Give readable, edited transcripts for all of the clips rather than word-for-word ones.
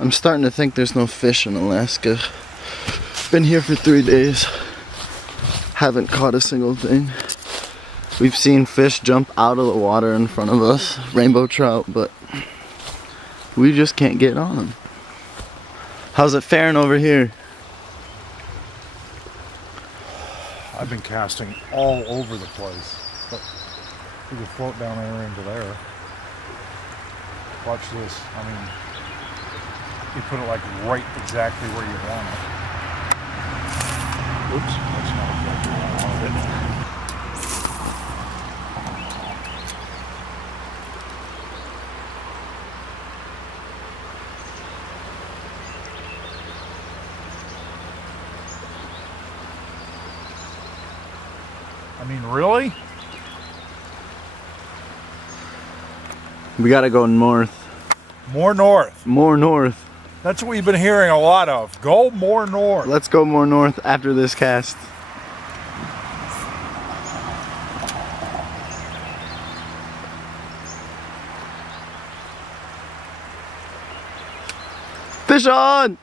I'm starting to think there's no fish in Alaska. Been here for 3 days. Haven't caught a single thing. We've seen fish jump out of the water in front of us, rainbow trout, but we just can't get on them. How's it faring over here? I've been casting all over the place, but you can float down there into there. Watch this. I mean, you put it like right exactly where you want it. Oops, that's not exactly where I wanted it. I mean, really? We gotta go north. More north. More north. That's what we've been hearing a lot of. Go more north. Let's go more north after this cast. Fish on!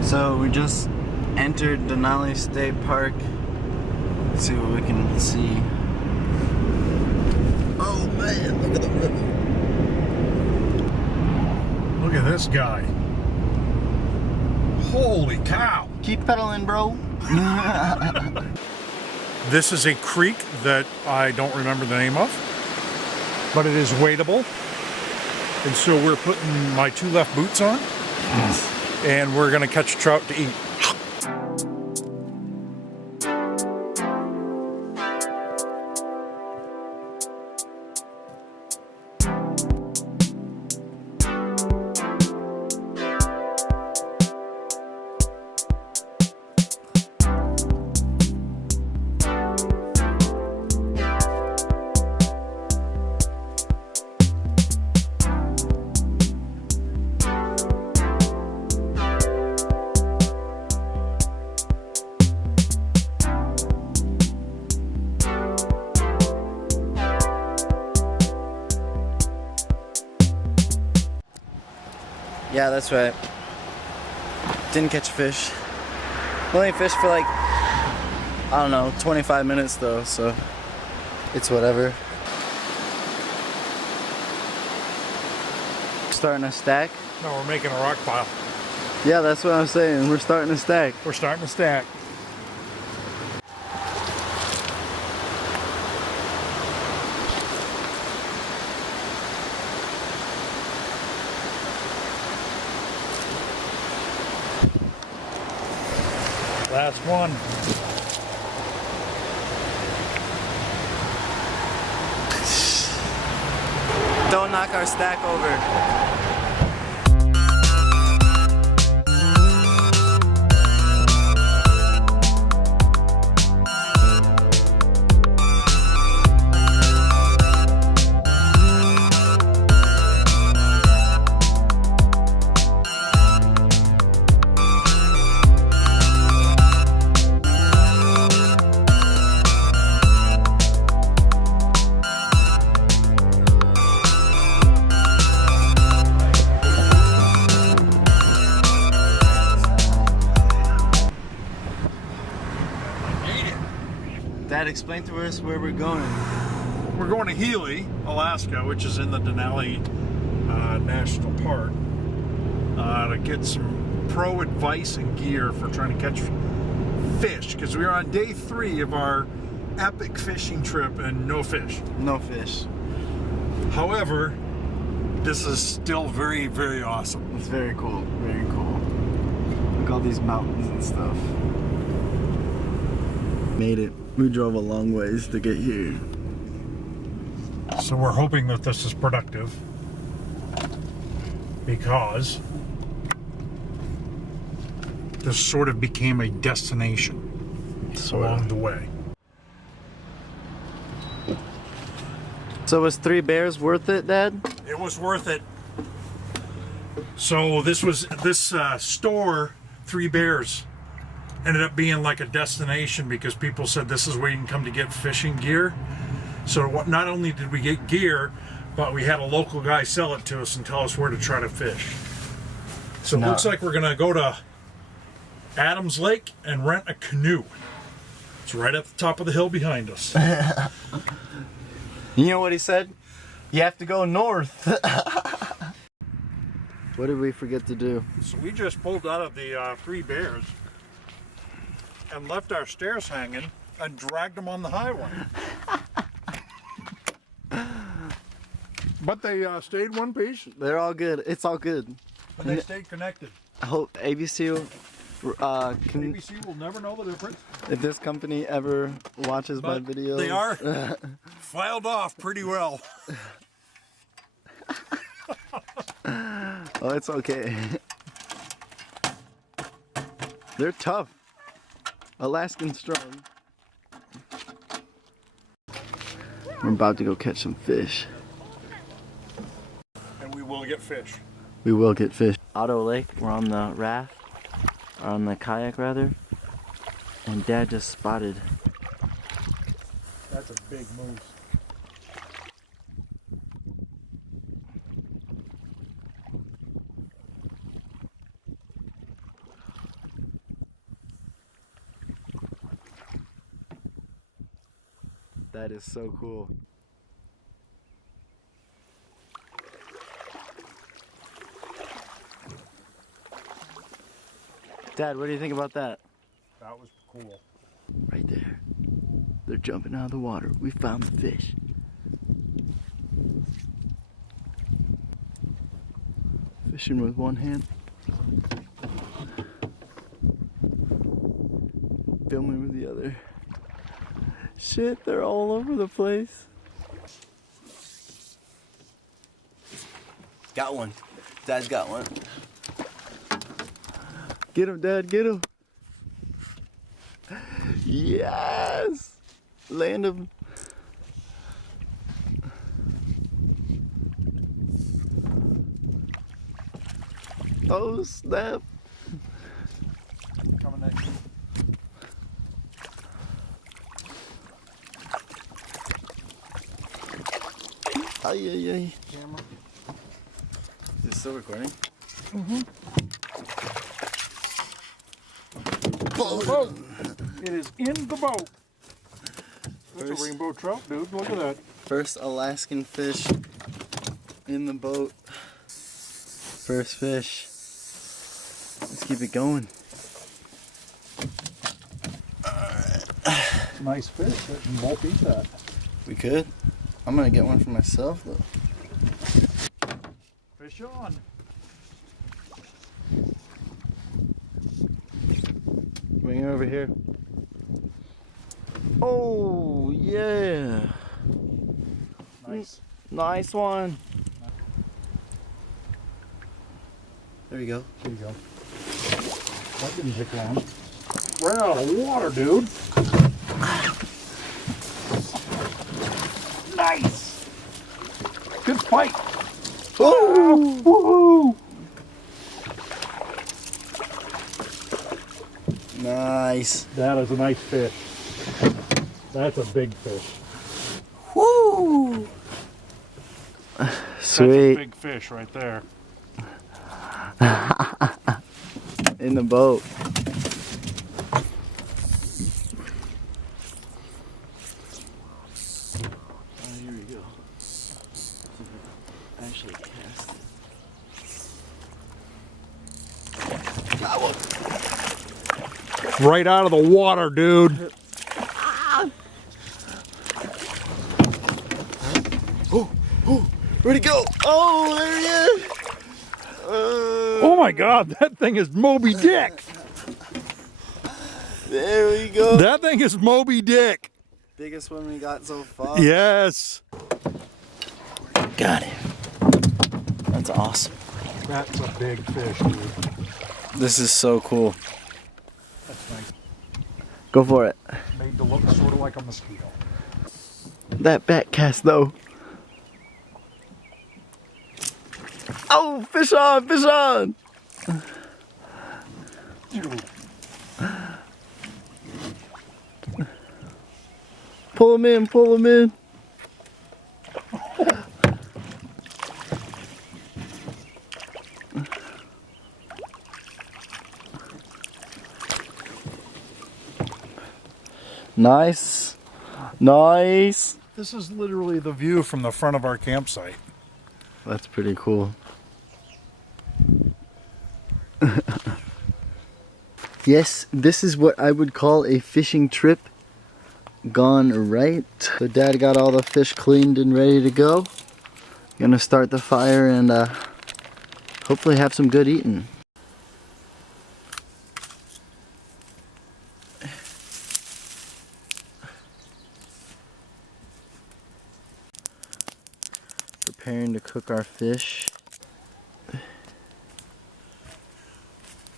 So we just entered Denali State Park. Let's see what we can see. Oh man, look at the river. Look at this guy. Holy cow. Keep pedaling, bro. This is a creek that I don't remember the name of, but it is wadable. And so we're putting my 2 left boots on. And we're gonna catch trout to eat. Yeah, that's right. Didn't catch a fish. Only fished for like, I don't know, 25 minutes though, so it's whatever. Starting to stack? No, we're making a rock pile. Yeah, that's what I'm saying. We're starting to stack. We're starting to stack. Last one. Don't knock our stack over. Dad, explain to us where we're going. We're going to Healy, Alaska, which is in the Denali National Park, to get some pro advice and gear for trying to catch fish, because we're on day 3 of our epic fishing trip and no fish. No fish. However, this is still very, very awesome. It's very cool, very cool. Look at all these mountains and stuff. Made it. We drove a long ways to get here. So we're hoping that this is productive, because this sort of became a destination along the way. So was 3 bears worth it, Dad? It was worth it. So this store, 3 Bears, ended up being like a destination because people said this is where you can come to get fishing gear. So not only did we get gear, but we had a local guy sell it to us and tell us where to try to fish. So it looks like we're gonna go to Adams Lake and rent a canoe. It's right at the top of the hill behind us. You know what he said? You have to go north. What did we forget to do? So we just pulled out of the 3 Bears and left our stairs hanging and dragged them on the highway. But they stayed one piece. They're all good. It's all good. And they stayed connected. I hope ABC ABC will never know the difference. if this company ever watches my videos. They are filed off pretty well. Oh, it's okay. They're tough. Alaskan strong. We're about to go catch some fish. And we will get fish. We will get fish. Otto Lake, we're on the raft, or on the kayak rather, and Dad just spotted. That's a big moose. That is so cool. Dad, what do you think about that? That was cool. Right there. They're jumping out of the water. We found the fish. Fishing with one hand. Filming with the other. Shit, they're all over the place. Got one. Dad's got one. Get him, Dad, get him. Yes! Land him. Oh, snap. Coming next. Ay, ay, ay. Camera. Is this still recording? Mm-hmm. Boat. It is in the boat. That's a rainbow trout, dude. Look at that. First Alaskan fish in the boat. First fish. Let's keep it going. Nice fish. We won't eat that. We could. I'm gonna get one for myself though. Fish on. Bring it over here. Oh yeah. Nice. Nice one. There you go. There you go. That didn't take long. Right out of the water, dude. Nice. Good fight. Oh! Woohoo! Nice. That is a nice fish. That's a big fish. Woo! Sweet. That's a big fish right there. In the boat. Oh, here we go. Actually cast it. That one. Right out of the water, dude. Oh, where'd he go? Oh, there he is. Oh my God, that thing is Moby Dick. There we go. That thing is Moby Dick. Biggest one we got so far. Yes. Got it. That's awesome. That's a big fish, dude. This is so cool. That's nice. Go for it. Made to look sort of like a mosquito. That back cast though. Oh, fish on, fish on. Pull him in, pull him in. Nice. Nice. This is literally the view from the front of our campsite. That's pretty cool. Yes, this is what I would call a fishing trip gone right. So Dad got all the fish cleaned and ready to go. Gonna start the fire and hopefully have some good eating. Preparing to cook our fish.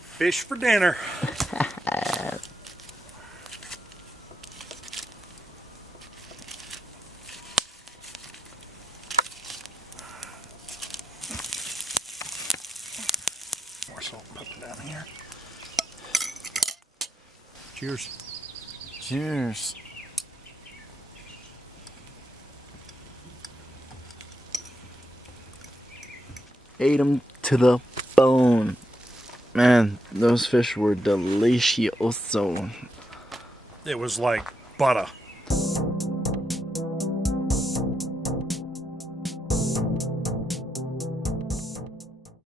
Fish for dinner. More salt, put it down here. Cheers. Cheers. Ate them to the bone. Man, those fish were delicioso. It was like butter.